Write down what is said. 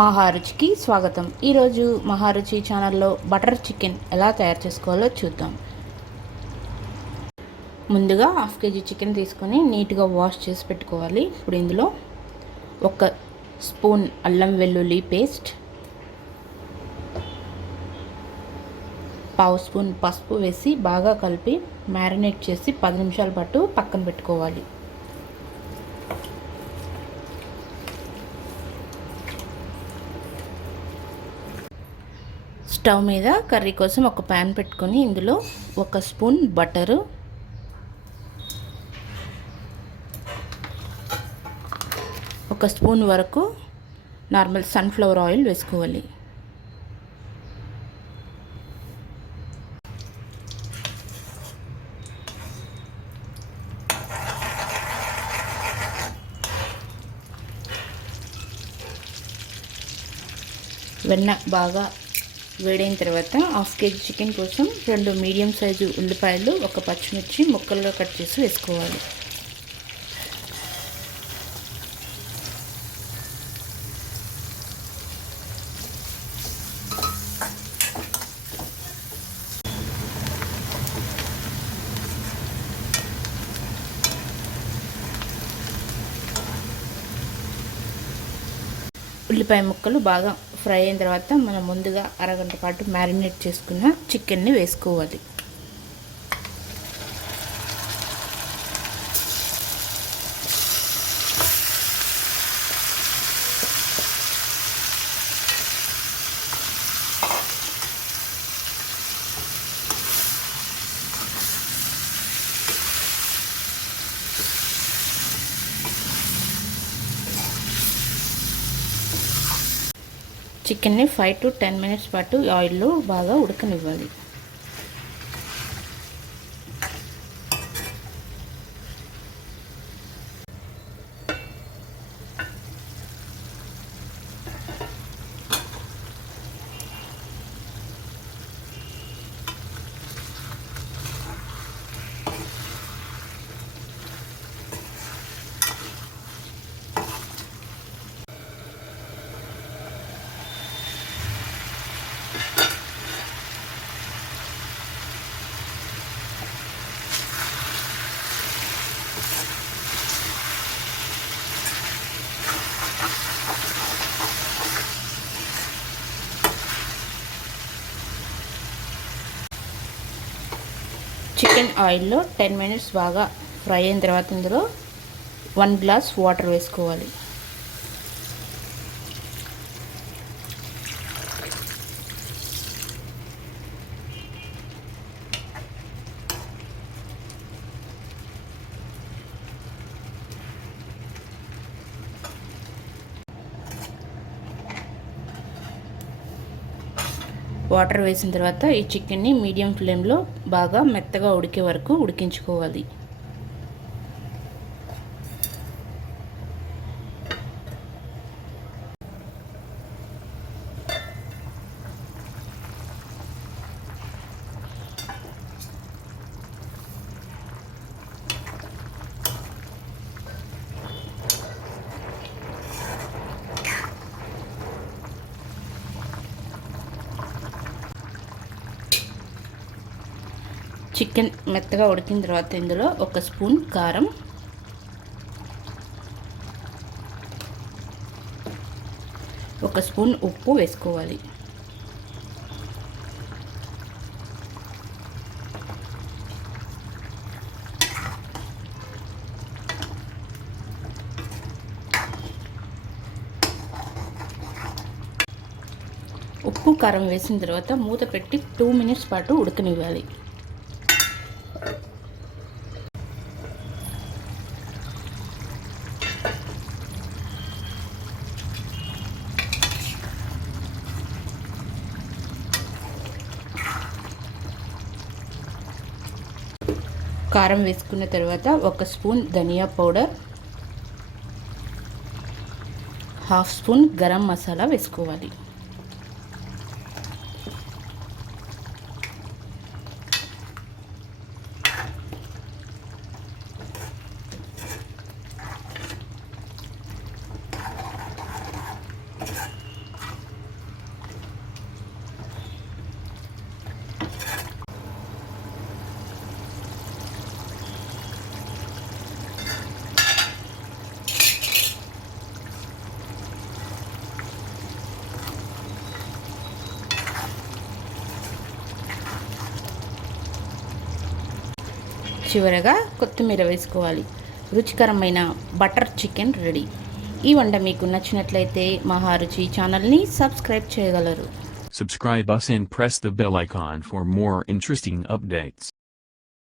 మహారుచికి స్వాగతం. ఈరోజు మహారుచి ఛానల్లో బటర్ చికెన్ ఎలా తయారు చేసుకోవాలో చూద్దాం. ముందుగా హాఫ్ కేజీ చికెన్ తీసుకొని నీట్గా వాష్ చేసి పెట్టుకోవాలి. ఇప్పుడు ఇందులో 1 స్పూన్ అల్లం వెల్లుల్లి పేస్ట్, 1/2 స్పూన్ పసుపు వేసి బాగా కలిపి మ్యారినేట్ చేసి 10 నిమిషాల పాటు పక్కన పెట్టుకోవాలి. స్టవ్ మీద కర్రీ కోసం ఒక ప్యాన్ పెట్టుకొని ఇందులో 1 స్పూన్ బటరు, 1 స్పూన్ వరకు నార్మల్ సన్ఫ్లవర్ ఆయిల్ వేసుకోవాలి. వెన్న బాగా వేడైన తర్వాత హాఫ్ కేజీ చికెన్ కోసం 2 మీడియం సైజు ఉల్లిపాయలు, 1 పచ్చిమిర్చి ముక్కలుగా కట్ చేసి వేసుకోవాలి. ఉల్లిపాయ ముక్కలు బాగా ఫ్రై అయిన తర్వాత మనం ముందుగా అరగంట పాటు మ్యారినేట్ చేసుకున్న చికెన్ని వేసుకోవాలి. చికెన్ని 5 to 10 మినిట్స్ పాటు ఆయిల్లో బాగా ఉడకనివ్వాలి. చికెన్ ఆయిల్లో 10 మినిట్స్ బాగా ఫ్రై అయిన తర్వాత ఇందులో 1 గ్లాస్ వాటర్ వేసుకోవాలి. వాటర్ వేసిన తర్వాత ఈ చికెన్ని మీడియం ఫ్లేమ్లో బాగా మెత్తగా ఉడికే వరకు ఉడికించుకోవాలి. చికెన్ మెత్తగా ఉడికిన తర్వాత ఇందులో 1 స్పూన్ కారం, 1 స్పూన్ ఉప్పు వేసుకోవాలి. ఉప్పు కారం వేసిన తర్వాత మూత పెట్టి 2 మినిట్స్ పాటు ఉడకనివ్వాలి. కారం వేసుకున్న తర్వాత 1 స్పూన్ ధనియా పౌడర్, 1/2 స్పూన్ గరం మసాలా వేసుకోవాలి. చివరగా కొత్తిమీర వేసుకోవాలి. రుచికరమైన బటర్ చికెన్ రెడీ. ఈ వంట మీకు నచ్చినట్లయితే మహా రుచి ఛానల్ని సబ్స్క్రైబ్ చేయగలరు. Subscribe us and press the bell icon for more interesting updates.